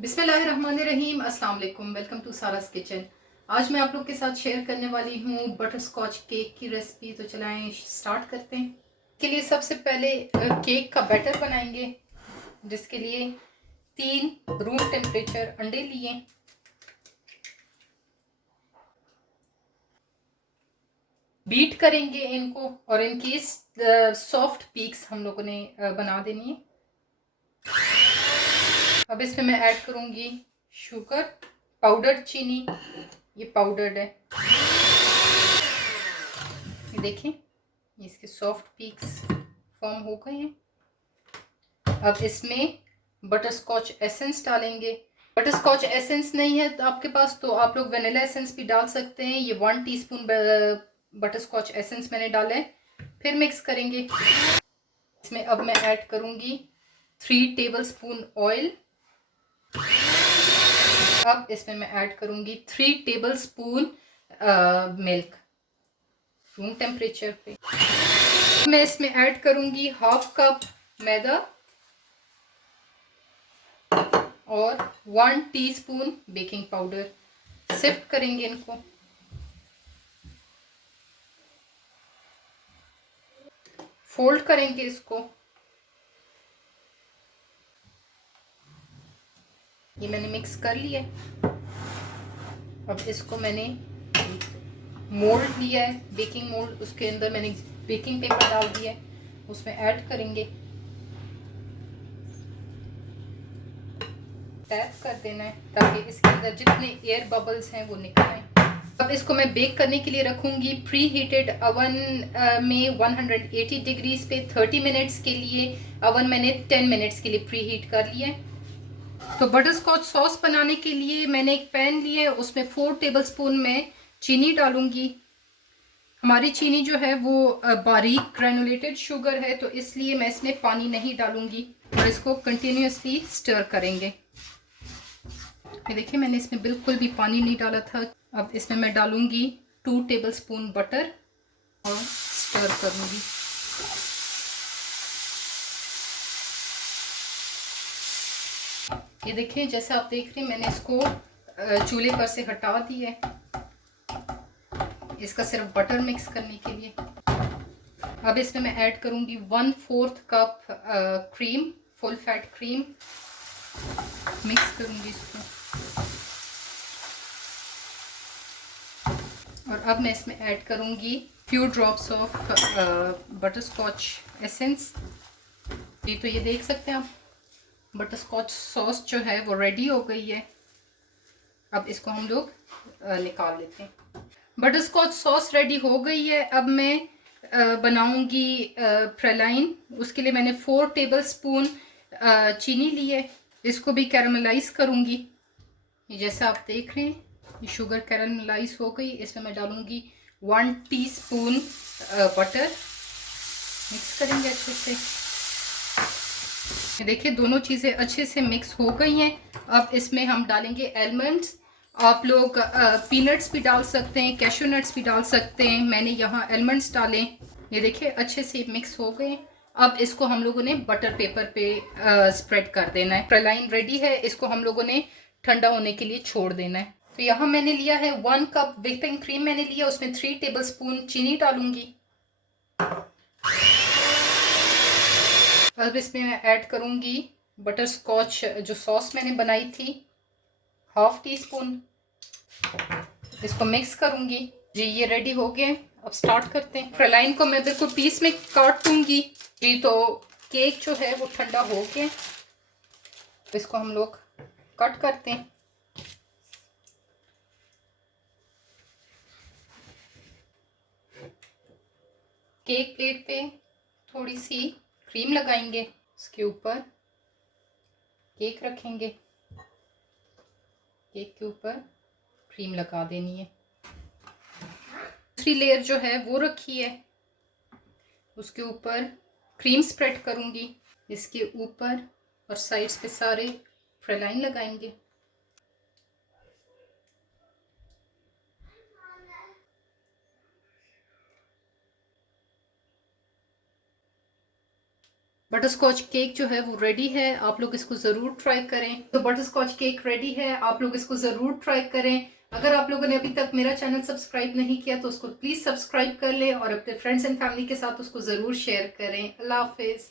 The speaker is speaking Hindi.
बिस्मिल्लाहिर्रहमानिर्रहीम, अस्सलाम वालेकुम। Welcome to Sara's Kitchen. आज मैं आप लोग के साथ शेयर करने वाली हूँ बटर स्कॉच केक की रेसिपी। तो चलाएं स्टार्ट करते हैं। के लिए सबसे पहले केक का बैटर बनाएंगे, जिसके लिए 3 रूम टेम्परेचर अंडे लिए, बीट करेंगे इनको और इनकी सॉफ्ट पीक्स हम लोगों ने बना देनी है। अब इसमें मैं ऐड करूंगी शुगर, पाउडर चीनी, ये पाउडर्ड है। ये देखें, इसके सॉफ्ट पीक्स फॉर्म हो गए हैं। अब इसमें बटर स्कॉच एसेंस डालेंगे। बटर स्कॉच एसेंस नहीं है तो आपके पास, तो आप लोग वनीला एसेंस भी डाल सकते हैं। ये 1 टीस्पून बटर स्कॉच एसेंस मैंने डाला है। फिर मिक्स करेंगे। इसमें अब मैं ऐड करूंगी 3 टेबलस्पून ऑयल। अब इसमें मैं ऐड करूंगी 3 टेबलस्पून मिल्क रूम टेम्परेचर पे। मैं इसमें ऐड करूंगी 1/2 कप मैदा और 1 टीस्पून बेकिंग पाउडर। सिफ्ट करेंगे इनको। फोल्ड करेंगे इसको। ये मैंने मिक्स कर लिया है। अब इसको मैंने मोल्ड लिया है, बेकिंग मोल्ड, उसके अंदर मैंने बेकिंग पेपर डाल दिया है, उसमें ऐड करेंगे। टैप कर देना है ताकि इसके अंदर जितने एयर बबल्स हैं वो निकल आए। अब इसको मैं बेक करने के लिए रखूंगी प्री हीटेड अवन में 180 डिग्रीज पे 30 मिनट्स के लिए। अवन मैंने 10 मिनट्स के लिए प्री हीट कर लिया है। तो बटर स्कॉच सॉस बनाने के लिए मैंने एक पैन लिया है, उसमें 4 टेबलस्पून में चीनी डालूंगी। हमारी चीनी जो है वो बारीक ग्रेनुलेटेड शुगर है, तो इसलिए मैं इसमें पानी नहीं डालूंगी और इसको कंटिन्यूसली स्टर करेंगे। ये देखिए, मैंने इसमें बिल्कुल भी पानी नहीं डाला था। अब इसमें मैं डालूंगी 2 टेबलस्पून बटर और स्टर करूंगी। ये देखिए, जैसे आप देख रहे हैं, मैंने इसको चूल्हे पर से हटा दिया है, इसका सिर्फ बटर मिक्स करने के लिए। अब इसमें मैं ऐड करूंगी 1/4 cup cream, full fat cream. Mix करूंगी इसको। और अब मैं इसमें ऐड करूंगी few drops of butter scotch essence. जी, तो ये देख सकते हैं आप, बटर स्कॉच सॉस जो है वो रेडी हो गई है। अब इसको हम लोग निकाल लेते हैं। बटर स्कॉच सॉस रेडी हो गई है। अब मैं बनाऊंगी प्रेलाइन। उसके लिए मैंने 4 टेबलस्पून चीनी ली है, इसको भी कैरामलाइज करूंगी। ये जैसा आप देख रहे हैं, ये शुगर कैरामलाइज हो गई। इसमें मैं डालूंगी 1 टीस्पून बटर। मिक्स करेंगे अच्छे से। ये देखिए, दोनों चीज़ें अच्छे से मिक्स हो गई हैं। अब इसमें हम डालेंगे एलमंड्स। आप लोग पीनट्स भी डाल सकते हैं, कैशू नट्स भी डाल सकते हैं। मैंने यहाँ एलमंड्स डालें। ये देखिए, अच्छे से मिक्स हो गए। अब इसको हम लोगों ने बटर पेपर पे स्प्रेड कर देना है। प्रलाइन रेडी है, इसको हम लोगों ने ठंडा होने के लिए छोड़ देना है। तो यहाँ मैंने लिया है 1 कप व्हिपिंग क्रीम मैंने लिया, उसमें 3 टेबलस्पून चीनी डालूंगी। अब इसमें मैं ऐड करूंगी बटर स्कॉच जो सॉस मैंने बनाई थी, 1/2 टीस्पून। इसको मिक्स करूंगी। जी, ये रेडी हो गए। अब स्टार्ट करते हैं। प्रलाइन को मैं बिल्कुल पीस में काट दूंगी। जी, तो केक जो है वो ठंडा हो गया, तो इसको हम लोग कट करते हैं। केक प्लेट पे थोड़ी सी क्रीम लगाएंगे, उसके ऊपर केक रखेंगे, केक के ऊपर क्रीम लगा देनी है। दूसरी लेयर जो है वो रखी है, उसके ऊपर क्रीम स्प्रेड करूंगी। इसके ऊपर और साइड्स पे सारे प्रलाइन लगाएंगे। बटर स्कॉच केक जो है वो रेडी है, आप लोग इसको ज़रूर ट्राई करें। तो बटर स्कॉच केक रेडी है, आप लोग इसको ज़रूर ट्राई करें। अगर आप लोगों ने अभी तक मेरा चैनल सब्सक्राइब नहीं किया तो उसको प्लीज़ सब्सक्राइब कर लें और अपने फ्रेंड्स एंड फैमिली के साथ उसको ज़रूर शेयर करें। अल्लाह हाफिज़।